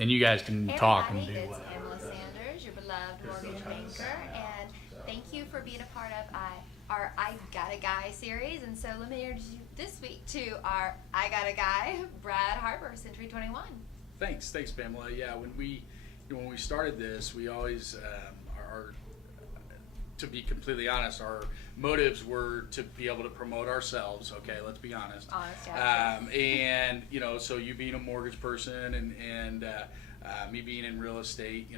And you guys can Hey talk and everybody, do it's what. Pamela Sanders, your beloved mortgage banker, and thank you for being a part of our I Got a Guy series. And so let me introduce you this week to our I Got a Guy, Brad Harper, Century 21. Thanks, Pamela. Yeah, when we started this, we always are, to be completely honest, our motives were to be able to promote ourselves. Okay, let's be honest. Honest, yeah. And so you being a mortgage person and me being in real estate,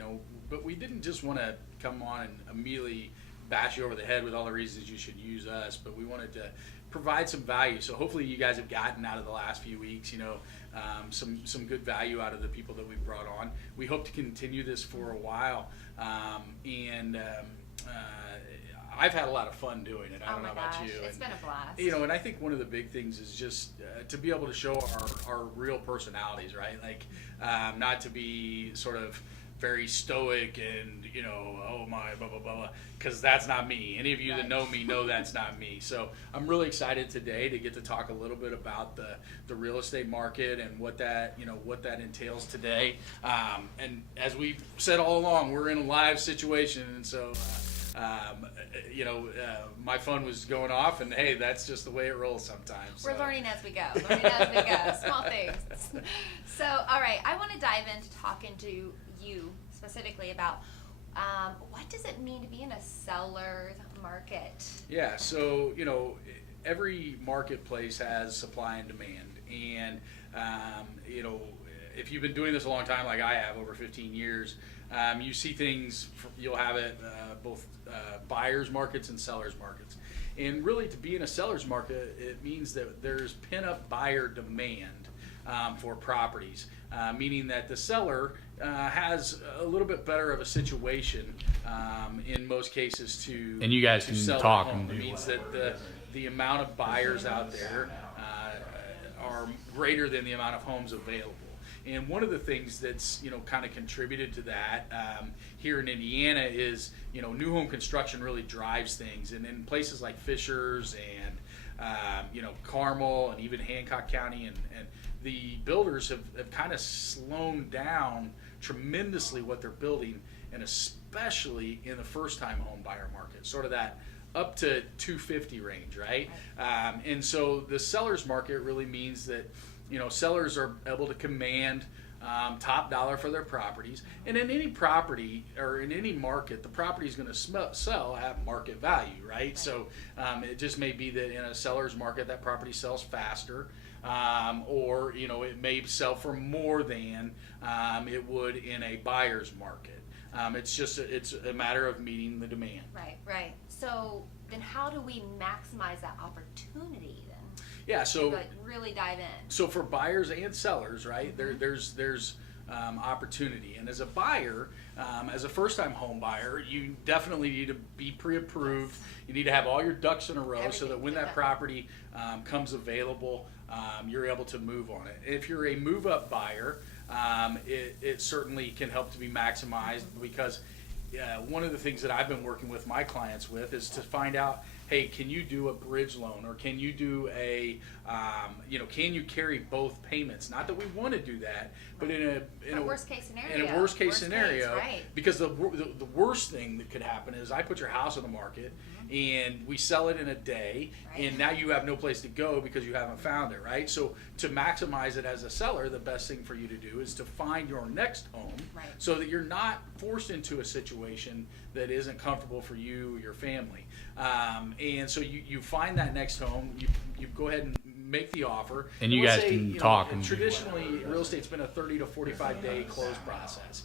but we didn't just want to come on and immediately bash you over the head with all the reasons you should use us, but we wanted to provide some value. So hopefully you guys have gotten out of the last few weeks, some good value out of the people that we've brought on. We hope to continue this for a while, and I've had a lot of fun doing it. I don't know about you. It's been a blast. And I think one of the big things is just to be able to show our real personalities, right? Like, not to be sort of very stoic and oh my blah blah blah, because that's not me. Any of you that know me know that's not me. So I'm really excited today to get to talk a little bit about the real estate market and what that entails today. And as we've said all along, we're in a live situation, and so my phone was going off, and hey, that's just the way it rolls sometimes. We're So. learning as we go. Small things. So, all right, I want to dive into talking to you specifically about what does it mean to be in a seller's market? Yeah, so every marketplace has supply and demand, and if you've been doing this a long time, like I have, over 15 years, you see things. You'll have it both buyers markets and sellers markets, and really to be in a seller's market, it means that there's pin-up buyer demand for properties, meaning that the seller has a little bit better of a situation in most cases to And you guys to can sell talk their home. and It do means what. that the amount of buyers out there are greater than the amount of homes available. And one of the things that's kind of contributed to that here in Indiana is new home construction really drives things, and in places like Fishers and Carmel and even Hancock County and the builders have kind of slowed down tremendously what they're building, and especially in the first-time home buyer market, sort of that up to 250 range, right? And so the seller's market really means that sellers are able to command top dollar for their properties, and in any property or in any market, the property is going to sell at market value, right? So it just may be that in a seller's market that property sells faster, or it may sell for more than it would in a buyer's market. It's a matter of meeting the demand. Right. So then how do we maximize that opportunity then? Yeah, so Like really dive in. So for buyers and sellers, right, there's opportunity. And as a buyer, as a first-time home buyer, you definitely need to be pre-approved. You need to have all your ducks in a row so that when that property comes available, you're able to move on it. If you're a move-up buyer, it certainly can help to be maximized, because one of the things that I've been working with my clients with is to find out, hey, can you do a bridge loan, or can you do can you carry both payments? Not that we want to do that, but in a worst case scenario. In a worst case scenario, right. because the worst thing that could happen is I put your house on the market and we sell it in a day, and now you have no place to go because you haven't found it, right? So to maximize it as a seller, the best thing for you to do is to find your next home, so that you're not forced into a situation that isn't comfortable for you or your family. And so you find that next home, you go ahead and make the offer. And you let's guys say, can talk and do traditionally, real estate's been a 30 to 45 day close process.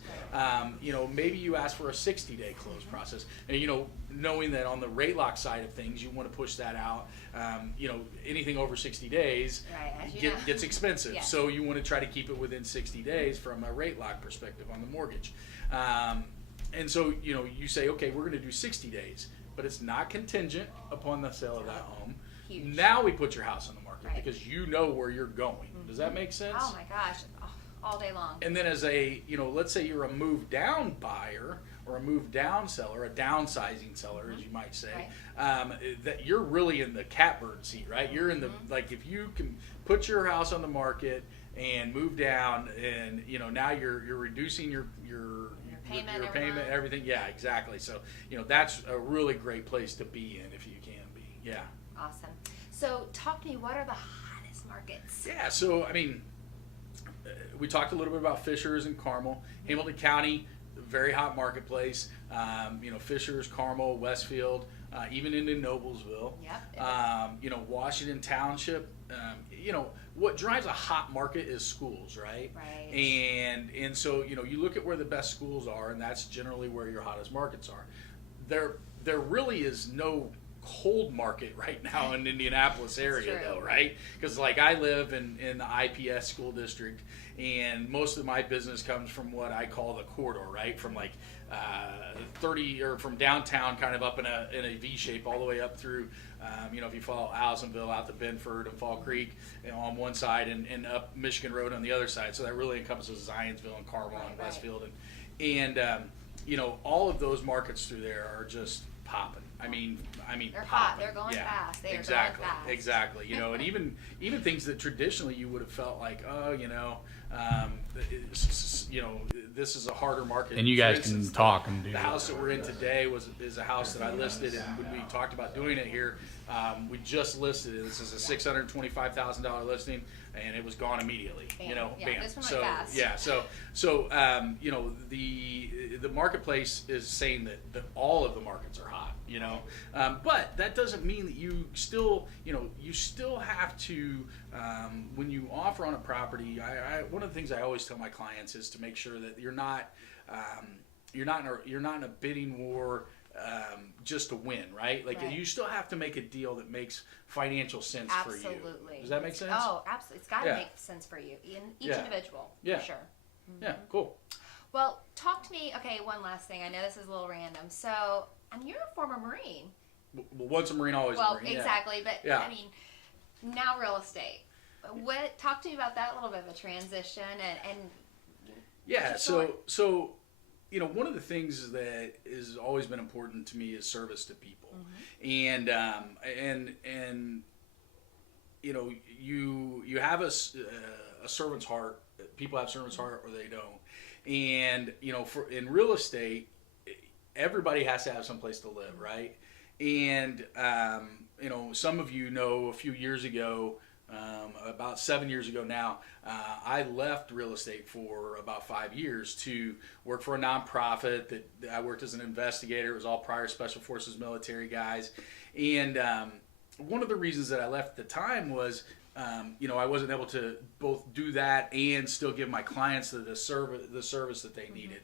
Maybe you ask for a 60-day close process, and knowing that on the rate lock side of things, you want to push that out. Anything over 60 days gets expensive. Yes. So you want to try to keep it within 60 days from a rate lock perspective on the mortgage. And so you say, okay, we're going to do 60 days, but it's not contingent upon the sale of that home. Huge. Now we put your house on the market because you know where you're going. Does that make sense? Oh my gosh, all day long. And then as a, let's say you're a move down buyer or a move down seller, a downsizing seller, as you might say, that you're really in the catbird seat, right? You're in the, like, if you can put your house on the market and move down, and now you're reducing your payment, your every payment, month. everything. Yeah, exactly. So that's a really great place to be in if you can be. Yeah. Awesome. So talk to me, what are the hottest markets? Yeah. So I mean, we talked a little bit about Fishers and Carmel, Hamilton County, very hot marketplace. Fishers, Carmel, Westfield, even into Noblesville. Yep. Washington Township. What drives a hot market is schools, right? Right. And so you look at where the best schools are, and that's generally where your hottest markets are. There really is no cold market right now in the Indianapolis area, though, right? Because I live in the IPS school district, and most of my business comes from what I call the corridor, right? From 30 or from downtown, kind of up in a V shape, all the way up through, if you follow Allisonville out to Benford and Fall Creek, on one side, and up Michigan Road on the other side. So that really encompasses Zionsville and Carmel and Westfield, and all of those markets through there are just popping. I mean, They're popping. hot. They're going fast. They are going fast. Exactly. And even things that traditionally you would have felt like, this is a harder market. And you For guys instance, can talk and do the that. house that we're in today is a house that I listed, and when we talked about doing it here, we just listed it. This is a $625,000 listing, and it was gone immediately. Bam. Yeah, Bam. this one went So fast. yeah, so the marketplace is saying that all of the markets are hot. But that doesn't mean that you still have to, when you offer on a property, one of the things I always tell my clients is to make sure that you're not in a bidding war just to win, right? Right. You still have to make a deal that makes financial sense for you. Absolutely. Does that make sense? Oh, absolutely. It's got to Yeah. make sense for you, each Yeah. individual, Yeah. for sure. Yeah, cool. Well, talk to me. Okay, one last thing. I know this is a little random. So, you're a former Marine. Well, once a Marine, always a Marine. Exactly. But Yeah. now real estate. Talk to me about that little bit of a transition and Yeah. what's your So one of the things that has always been important to me is service to people, and you have a servant's heart. People have servant's heart, or they don't. And in real estate, everybody has to have some place to live, right? And some of a few years ago, about 7 years ago now, I left real estate for about 5 years to work for a nonprofit that I worked as an investigator. It was all prior Special Forces military guys. And one of the reasons that I left at the time was, I wasn't able to both do that and still give my clients the service that they needed.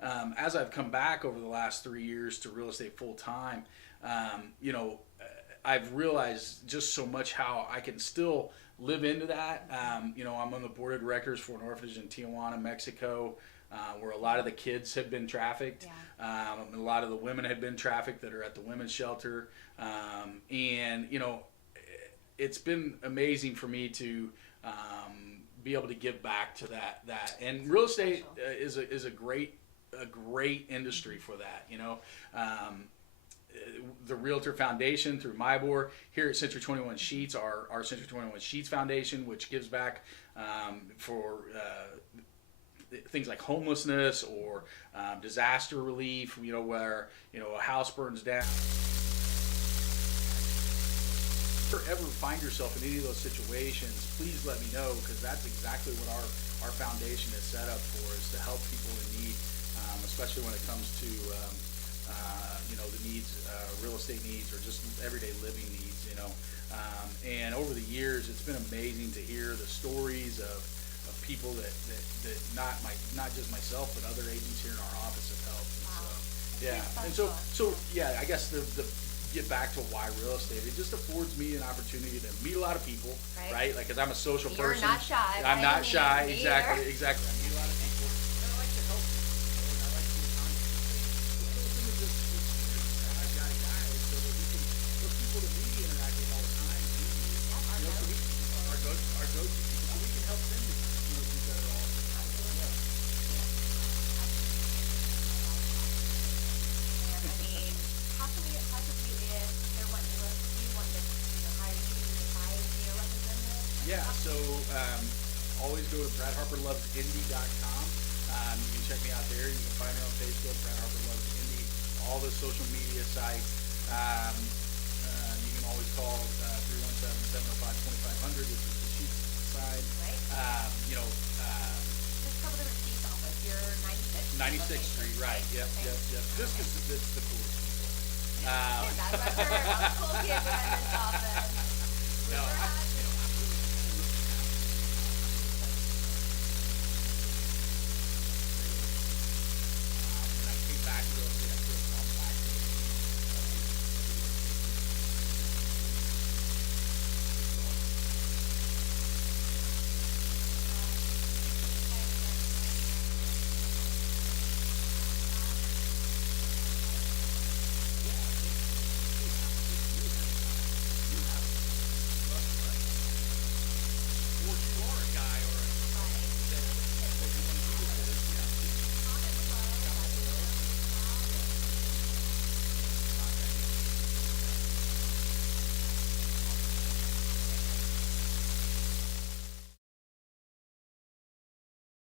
As I've come back over the last 3 years to real estate full time, I've realized just so much how I can still live into that. I'm on the board of directors for an orphanage in Tijuana, Mexico, where a lot of the kids have been trafficked. A lot of the women have been trafficked that are at the women's shelter. And it's been amazing for me to be able to give back to that. And real estate is a great industry for that. The Realtor Foundation through MIBOR here at Century 21 Sheets, our Century 21 Sheets Foundation, which gives back for things like homelessness or disaster relief, where a house burns down. If you ever find yourself in any of those situations, please let me know, because that's exactly what our foundation is set up for, is to help people in need, especially when it comes to the needs, real estate needs, or just everyday living needs. And over the years, it's been amazing to hear the stories of people that not just myself, but other agents here in our office have helped. And so I guess the get back to why real estate, it just affords me an opportunity to meet a lot of people, right? Because I'm a social person. You're not shy. I'm not shy. Me Exactly. either. I meet a lot of people, and I like to help people, and I like to be accountable. The cool thing is this experience that I've got guys so that we can look people that we interact with all the time. Our go-to people, so we can help them do better all. How can we get in touch with you if they're wanting to work with you, wanting to hire you to buy a representative? Yeah, so always go to BradHarperLovesIndy.com. You can check me out there. You can find me on Facebook, Brad Harper Loves Indy, all the social media sites. You can always call 317-705-2500, which is the Sheets side. Right. You know, Just a couple different Steve's office. You're 96th. 96th Street, right? Yep, Okay. yep. Just because it's the coolest people. That's what I've heard. All the cool kids are in this office. No, We're not-